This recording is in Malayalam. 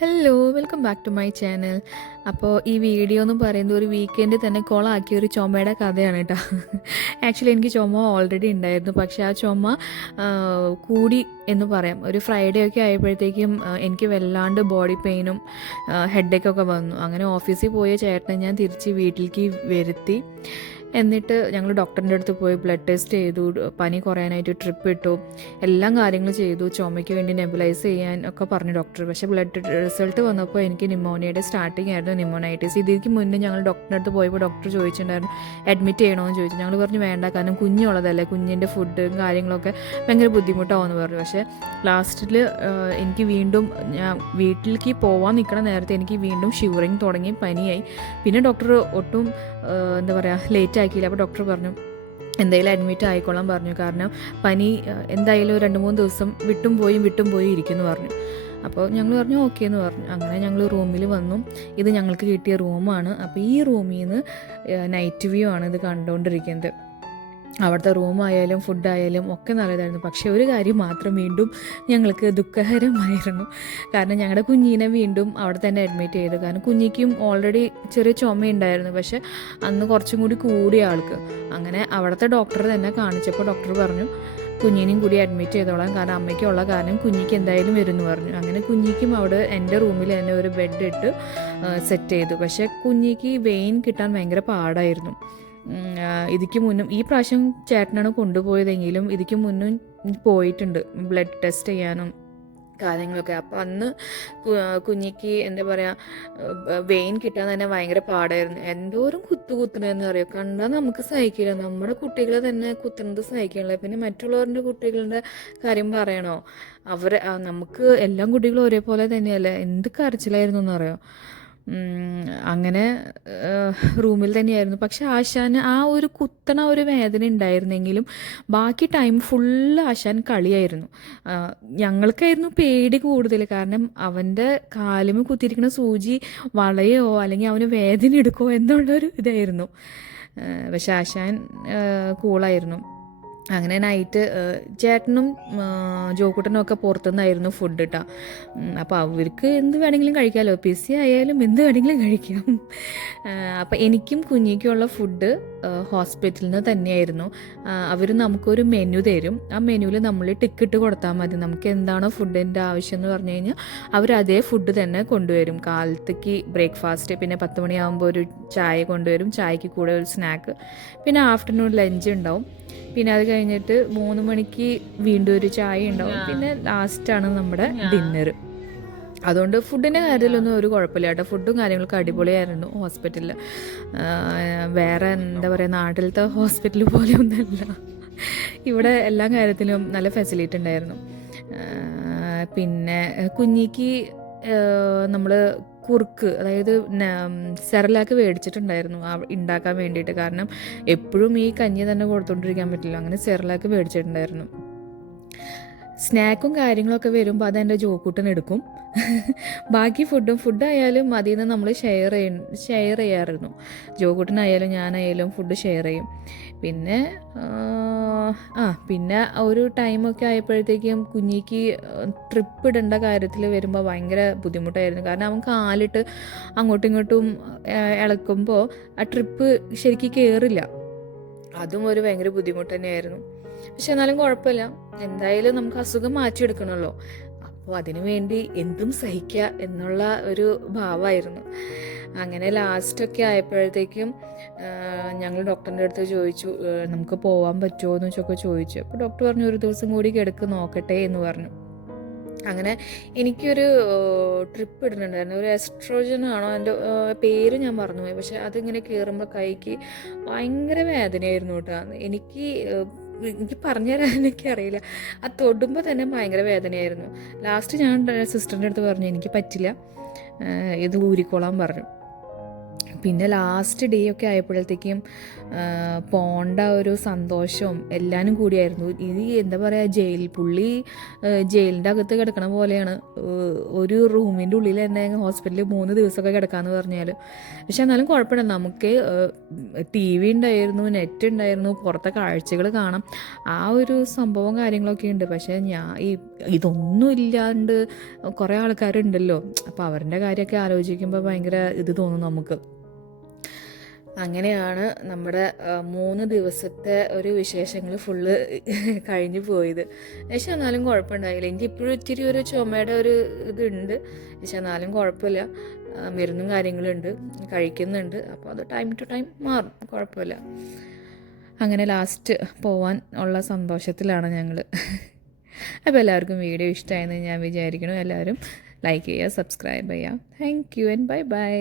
Hello welcome back to my channel. അപ്പോൾ ഈ വീഡിയോ എന്ന് പറയുന്നത് ഒരു വീക്കെൻഡിൽ തന്നെ കൊളാക്കിയ ഒരു ചുമയുടെ കഥയാണ് കേട്ടോ. ആക്ച്വലി എനിക്ക് ചുമ ഓൾറെഡി ഉണ്ടായിരുന്നു, പക്ഷേ ആ ചുമ കൂടി എന്ന് പറയാം. ഒരു ഫ്രൈഡേ ഒക്കെ ആയപ്പോഴത്തേക്കും എനിക്ക് വല്ലാണ്ട് ബോഡി പെയിനും ഹെഡേക്കൊക്കെ വന്നു. അങ്ങനെ ഓഫീസിൽ പോയ ചേട്ടനെ ഞാൻ തിരിച്ച് വീട്ടിലേക്ക് വരുത്തി. എന്നിട്ട് ഞങ്ങൾ ഡോക്ടറിൻ്റെ അടുത്ത് പോയി ബ്ലഡ് ടെസ്റ്റ് ചെയ്തു, പനി കുറയാനായിട്ട് ട്രിപ്പ് ഇട്ടു, എല്ലാം കാര്യങ്ങൾ ചെയ്തു. ചുമയ്ക്ക് വേണ്ടി നെബുലൈസ് ചെയ്യാൻ ഒക്കെ പറഞ്ഞു ഡോക്ടർ. പക്ഷേ ബ്ലഡ് റിസൾട്ട് വന്നപ്പോൾ എനിക്ക് ന്യൂമോണിയയുടെ സ്റ്റാർട്ടിങ് ആയിരുന്നു, ന്യൂമോണൈറ്റിസ്. ഇതിലേക്ക് മുന്നേ ഞങ്ങൾ ഡോക്ടറിൻ്റെ അടുത്ത് പോയപ്പോൾ ഡോക്ടർ ചോദിച്ചിട്ടുണ്ടായിരുന്നു അഡ്മിറ്റ് ചെയ്യണമെന്ന് ചോദിച്ചു. ഞങ്ങൾ പറഞ്ഞു വേണ്ട, കാരണം കുഞ്ഞുള്ളതല്ലേ, കുഞ്ഞിൻ്റെ ഫുഡും കാര്യങ്ങളൊക്കെ ഭയങ്കര ബുദ്ധിമുട്ടാവുമെന്ന് പറഞ്ഞു. പക്ഷേ ലാസ്റ്റിൽ എനിക്ക് വീണ്ടും ഞാൻ വീട്ടിലേക്ക് പോകാൻ നിൽക്കണ നേരത്തെ എനിക്ക് വീണ്ടും ഷിവറിങ് തുടങ്ങി, പനിയായി. പിന്നെ ഡോക്ടർ ഒട്ടും എന്താ പറയുക ലേറ്റ് ആക്കിയില്ല. അപ്പോൾ ഡോക്ടർ പറഞ്ഞു എന്തായാലും അഡ്മിറ്റ് ആയിക്കോളാൻ പറഞ്ഞു, കാരണം പനി എന്തായാലും 2-3 ദിവസം വിട്ടും പോയി ഇരിക്കുമെന്ന് പറഞ്ഞു. അപ്പോൾ ഞങ്ങൾ പറഞ്ഞു ഓക്കെ എന്ന് പറഞ്ഞു. അങ്ങനെ ഞങ്ങൾ റൂമിൽ വന്നു. ഇത് ഞങ്ങൾക്ക് കിട്ടിയ റൂമാണ്. അപ്പോൾ ഈ റൂമിൽ നിന്ന് നൈറ്റ് വ്യൂ ആണ് ഇത് കണ്ടുകൊണ്ടിരിക്കുന്നത്. അവിടുത്തെ റൂമായാലും ഫുഡായാലും ഒക്കെ നല്ലതായിരുന്നു. പക്ഷേ ഒരു കാര്യം മാത്രം വീണ്ടും ഞങ്ങൾക്ക് ദുഃഖകരമായിരുന്നു. കാരണം ഞങ്ങളുടെ കുഞ്ഞിനെ വീണ്ടും അവിടെ തന്നെ അഡ്മിറ്റ് ചെയ്തു. കാരണം കുഞ്ഞിക്കും ഓൾറെഡി ചെറിയ ചുമയുണ്ടായിരുന്നു, പക്ഷേ അന്ന് കുറച്ചും കൂടി കൂടിയ ആൾക്ക്. അങ്ങനെ അവിടുത്തെ ഡോക്ടറെ തന്നെ കാണിച്ചപ്പോൾ ഡോക്ടർ പറഞ്ഞു കുഞ്ഞിനെയും കൂടി അഡ്മിറ്റ് ചെയ്തോളാം, കാരണം അമ്മയ്ക്കുള്ള കാരണം കുഞ്ഞിക്ക് എന്തായാലും വരുമെന്ന് പറഞ്ഞു. അങ്ങനെ കുഞ്ഞിക്കും അവിടെ എൻ്റെ റൂമിൽ തന്നെ ഒരു ബെഡ് ഇട്ട് സെറ്റ് ചെയ്തു. പക്ഷേ കുഞ്ഞിക്ക് വെയിൻ കിട്ടാൻ ഭയങ്കര പാടായിരുന്നു. ഇതിക്ക് മുന്നും ഈ പ്രാവശ്യം ചേട്ടനാണ് കൊണ്ടുപോയതെങ്കിലും ഇതിക്ക് മുന്നും പോയിട്ടുണ്ട് ബ്ലഡ് ടെസ്റ്റ് ചെയ്യാനും കാര്യങ്ങളൊക്കെ. അപ്പോൾ അന്ന് കുഞ്ഞിക്ക് എന്താ പറയുക വെയിൻ കിട്ടാൻ തന്നെ ഭയങ്കര പാടായിരുന്നു. എന്തോരം കുത്തുന്നതെന്ന് അറിയാം, കണ്ടാൽ നമുക്ക് സഹിക്കില്ല. നമ്മുടെ കുട്ടികളെ തന്നെ കുത്തുന്നത് സഹിക്കില്ല, പിന്നെ മറ്റുള്ളവരുടെ കുട്ടികളുടെ കാര്യം പറയണോ? നമുക്ക് എല്ലാം കുട്ടികളും ഒരേപോലെ തന്നെയല്ലേ. എന്ത് കരച്ചിലായിരുന്നു എന്നറിയോ. അങ്ങനെ റൂമിൽ തന്നെയായിരുന്നു. പക്ഷെ ആശാന് ആ ഒരു കുത്തണ ഒരു വേദന ഉണ്ടായിരുന്നെങ്കിലും ബാക്കി ടൈം ഫുള്ള് ആശാൻ കളിയായിരുന്നു. ഞങ്ങൾക്കായിരുന്നു പേടി കൂടുതൽ, കാരണം അവൻ്റെ കാലുമ കുത്തിയിരിക്കുന്ന സൂചി വളയോ അല്ലെങ്കിൽ അവന് വേദന എടുക്കുമോ എന്നുള്ളൊരു ഇതായിരുന്നു. പക്ഷെ ആശാൻ കൂളായിരുന്നു. അങ്ങനെ നൈറ്റ് ചേട്ടനും ജോക്കുട്ടനും ഒക്കെ പുറത്തുനിന്നായിരുന്നു ഫുഡ് കിട്ടുക. അപ്പോൾ അവർക്ക് എന്ത് വേണമെങ്കിലും കഴിക്കാമല്ലോ, പിസി ആയാലും എന്ത് വേണമെങ്കിലും കഴിക്കാം. അപ്പോൾ എനിക്കും കുഞ്ഞിക്കുള്ള ഫുഡ് ഹോസ്പിറ്റലിൽ നിന്ന് തന്നെയായിരുന്നു. അവർ നമുക്കൊരു മെനു തരും. ആ മെനുവിൽ നമ്മൾ ടിക്കറ്റ് കൊടുത്താൽ മതി. നമുക്ക് എന്താണോ ഫുഡിൻ്റെ ആവശ്യം എന്ന് പറഞ്ഞു കഴിഞ്ഞാൽ അവർ അതേ ഫുഡ് തന്നെ കൊണ്ടുവരും. കാലത്തേക്ക് ബ്രേക്ക്ഫാസ്റ്റ്, പിന്നെ 10 മണിയാകുമ്പോൾ ഒരു ചായ കൊണ്ടുവരും, ചായക്ക് കൂടെ ഒരു സ്നാക്ക്, പിന്നെ ആഫ്റ്റർനൂൺ ലഞ്ച് ഉണ്ടാവും. പിന്നെ അത് കഴിഞ്ഞിട്ട് 3 മണിക്ക് വീണ്ടും ഒരു ചായ ഉണ്ടാവും. പിന്നെ ലാസ്റ്റാണ് നമ്മുടെ ഡിന്നർ. അതുകൊണ്ട് ഫുഡിൻ്റെ കാര്യത്തിലൊന്നും ഒരു കുഴപ്പമില്ല കേട്ടോ. ഫുഡും കാര്യങ്ങളൊക്കെ അടിപൊളിയായിരുന്നു ഹോസ്പിറ്റലിൽ. വേറെ എന്താ പറയുക, നാട്ടിലത്തെ ഹോസ്പിറ്റൽ പോലെ ഒന്നല്ല. ഇവിടെ എല്ലാ കാര്യത്തിലും നല്ല ഫെസിലിറ്റി ഉണ്ടായിരുന്നു. പിന്നെ കുഞ്ഞിക്ക് നമ്മൾ കുറുക്ക്, അതായത് സെറലാക്ക് മേടിച്ചിട്ടുണ്ടായിരുന്നു ഉണ്ടാക്കാൻ വേണ്ടിയിട്ട്. കാരണം എപ്പോഴും ഈ കഞ്ഞി തന്നെ കൊടുത്തുകൊണ്ടിരിക്കാൻ പറ്റില്ല. അങ്ങനെ സെറലാക്ക് മേടിച്ചിട്ടുണ്ടായിരുന്നു. സ്നാക്കും കാര്യങ്ങളൊക്കെ വരുമ്പോൾ അതെൻ്റെ ജോക്കൂട്ടൻ എടുക്കും. ബാക്കി ഫുഡായാലും അതിൽ നിന്ന് നമ്മൾ ഷെയർ ചെയ്യാമായിരുന്നു. ജോക്കൂട്ടനായാലും ഞാനായാലും ഫുഡ് ഷെയർ ചെയ്യും. പിന്നെ പിന്നെ ഒരു ടൈമൊക്കെ ആയപ്പോഴത്തേക്കും കുഞ്ഞിക്ക് ട്രിപ്പ് ഇടേണ്ട കാര്യത്തിൽ വരുമ്പോൾ ഭയങ്കര ബുദ്ധിമുട്ടായിരുന്നു. കാരണം അവൻ കാലിട്ട് അങ്ങോട്ടും ഇങ്ങോട്ടും ഇളക്കുമ്പോൾ ആ ട്രിപ്പ് ശരിക്കും കയറില്ല. അതും ഒരു ഭയങ്കര ബുദ്ധിമുട്ട് തന്നെയായിരുന്നു. പക്ഷെ എന്നാലും കുഴപ്പമില്ല, എന്തായാലും നമുക്ക് അസുഖം മാറ്റിയെടുക്കണമല്ലോ. അപ്പോൾ അതിനു വേണ്ടി എന്തും സഹിക്കുക എന്നുള്ള ഒരു ഭാവമായിരുന്നു. അങ്ങനെ ലാസ്റ്റൊക്കെ ആയപ്പോഴത്തേക്കും ഞങ്ങൾ ഡോക്ടറിൻ്റെ അടുത്ത് ചോദിച്ചു നമുക്ക് പോകാൻ പറ്റുമോ എന്നൊക്കെ ചോദിച്ചു. അപ്പോൾ ഡോക്ടർ പറഞ്ഞു ഒരു ദിവസം കൂടി കിടക്ക് നോക്കട്ടെ എന്ന് പറഞ്ഞു. അങ്ങനെ എനിക്കൊരു ട്രിപ്പ് ഇടുന്നുണ്ടായിരുന്നു, ഒരു എസ്ട്രോജൻ ആണോ എൻ്റെ പേര് ഞാൻ മറന്നുപോയി. പക്ഷെ അതിങ്ങനെ കയറുമ്പോൾ കൈക്ക് ഭയങ്കര വേദനയായിരുന്നു കേട്ടോ. എനിക്ക് പറഞ്ഞു തരാനൊക്കെ അറിയില്ല. അത് തൊടുമ്പോൾ തന്നെ ഭയങ്കര വേദനയായിരുന്നു. ലാസ്റ്റ് ഞാൻ സിസ്റ്ററിൻ്റെ അടുത്ത് പറഞ്ഞു എനിക്ക് പറ്റില്ല, ഇത് ഊരിക്കോളാൻ പറഞ്ഞു. പിന്നെ ലാസ്റ്റ് ഡേ ഒക്കെ ആയപ്പോഴത്തേക്കും പോണ്ട ഒരു സന്തോഷവും എല്ലാവരും കൂടിയായിരുന്നു. ഇത് എന്താ പറയുക, പുള്ളി ജയിലിൻ്റെ അകത്ത് കിടക്കണ പോലെയാണ്. ഒരു റൂമിൻ്റെ ഉള്ളിൽ തന്നെ ഹോസ്പിറ്റലിൽ 3 ദിവസമൊക്കെ കിടക്കാമെന്ന് പറഞ്ഞാൽ. പക്ഷെ എന്നാലും കുഴപ്പമില്ല, നമുക്ക് TV ഉണ്ടായിരുന്നു, നെറ്റ് ഉണ്ടായിരുന്നു, പുറത്തെ കാഴ്ചകൾ കാണാം, ആ ഒരു സംഭവം കാര്യങ്ങളൊക്കെ ഉണ്ട്. പക്ഷേ ഇതൊന്നും ഇല്ലാണ്ട് കുറേ ആൾക്കാരുണ്ടല്ലോ, അപ്പോൾ അവരുടെ കാര്യമൊക്കെ ആലോചിക്കുമ്പോൾ ഭയങ്കര ഇത് തോന്നും നമുക്ക്. അങ്ങനെയാണ് നമ്മുടെ 3 ദിവസത്തെ ഒരു വിശേഷങ്ങൾ ഫുള്ള് കഴിഞ്ഞു പോയത്. പക്ഷെ എന്നാലും കുഴപ്പമുണ്ടായില്ല. എനിക്ക് ഇപ്പോഴും ഇത്തിരി ഒരു ചുമയുടെ ഒരു ഇതുണ്ട്, പക്ഷെ എന്നാലും കുഴപ്പമില്ല. മരുന്നും കാര്യങ്ങളുണ്ട്, കഴിക്കുന്നുണ്ട്. അപ്പോൾ അത് ടൈം ടു ടൈം മാറും, കുഴപ്പമില്ല. അങ്ങനെ ലാസ്റ്റ് പോവാൻ ഉള്ള സന്തോഷത്തിലാണ് ഞങ്ങൾ. അപ്പോൾ എല്ലാവർക്കും വീഡിയോ ഇഷ്ടമായെന്ന് ഞാൻ വിചാരിക്കുന്നു. എല്ലാവരും ലൈക്ക് ചെയ്യുക, സബ്സ്ക്രൈബ് ചെയ്യുക. Thank you and bye bye.